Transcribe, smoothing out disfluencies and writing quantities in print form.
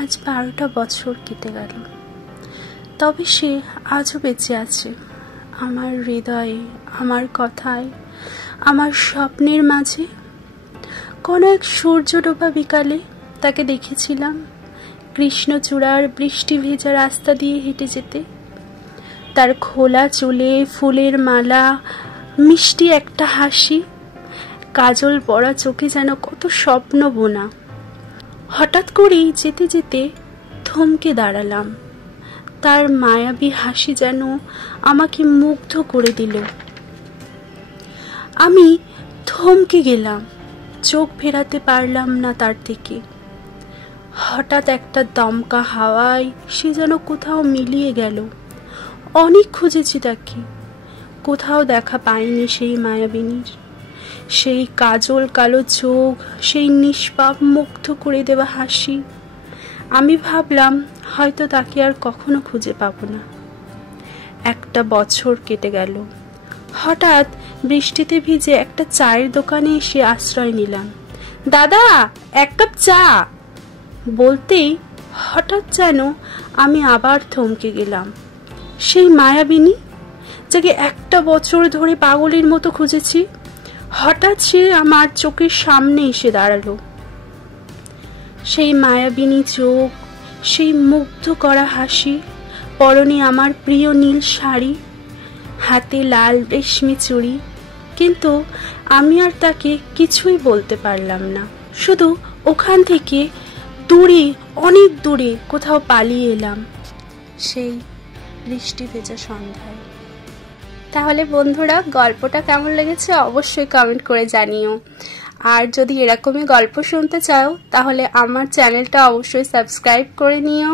আজ 12টা বছর কেটে গেল, তবে সে আজও বেঁচে আছে আমার হৃদয়ে, আমার কথায়, আমার স্বপ্নের মাঝে। কোনো এক সূর্য ডোবা বিকালে তাকে দেখেছিলাম কৃষ্ণচূড়ার বৃষ্টি ভেজা রাস্তা দিয়ে হেঁটে যেতে। তার খোলা চুলে ফুলের মালা, মিষ্টি একটা হাসি, কাজল পরা চোখে যেন কত স্বপ্ন বোনা। হঠাৎ করেই যেতে যেতে থমকে দাঁড়ালাম। তার মায়াবী হাসি যেন আমাকে মুগ্ধ করে দিল। আমি থমকে গেলাম, চোখ ফেরাতে পারলাম না তার থেকে। হঠাৎ একটা দমকা হাওয়ায় সে যেন কোথাও মিলিয়ে গেল। অনেক খুঁজেছি তাকে, কোথাও দেখা পাইনি সেই মায়াবিনীর। সেই কাজল কালো চোখ, সেই নিষ্পাপ মুগ্ধ করে দেওয়া হাসি। আমি ভাবলাম হয়তো তাকে আর কখনো খুঁজে পাবো না। একটা বছর কেটে গেল। হঠাৎ বৃষ্টিতে ভিজে একটা চায়ের দোকানে এসে আশ্রয় নিলাম। দাদা, এক কাপ চা বলতেই হঠাৎ যেন আমি আবার থমকে গেলাম। সেই মায়াবিনী, যাকে একটা বছর ধরে পাগলের মতো খুঁজেছি, হঠাৎ সে আমার চোখের সামনে এসে দাঁড়ালো। সেই মায়াবিনী চোখ, সেই মুগ্ধ করা হাসি, পরনে আমার প্রিয় নীল শাড়ি, হাতে লাল রেশমি চুড়ি। কিন্তু আমি আর তাকে কিছুই বলতে পারলাম না। শুধু ওখান থেকে দূরে, অনেক দূরে কোথাও পালিয়ে এলাম সেই বৃষ্টি ভেজা সন্ধ্যায়। তাহলে বন্ধুরা, গল্পটা কেমন লেগেছে অবশ্যই কমেন্ট করে জানিও। আর যদি এরকমই গল্প শুনতে চাও তাহলে আমার চ্যানেলটা অবশ্যই সাবস্ক্রাইব করে নিও।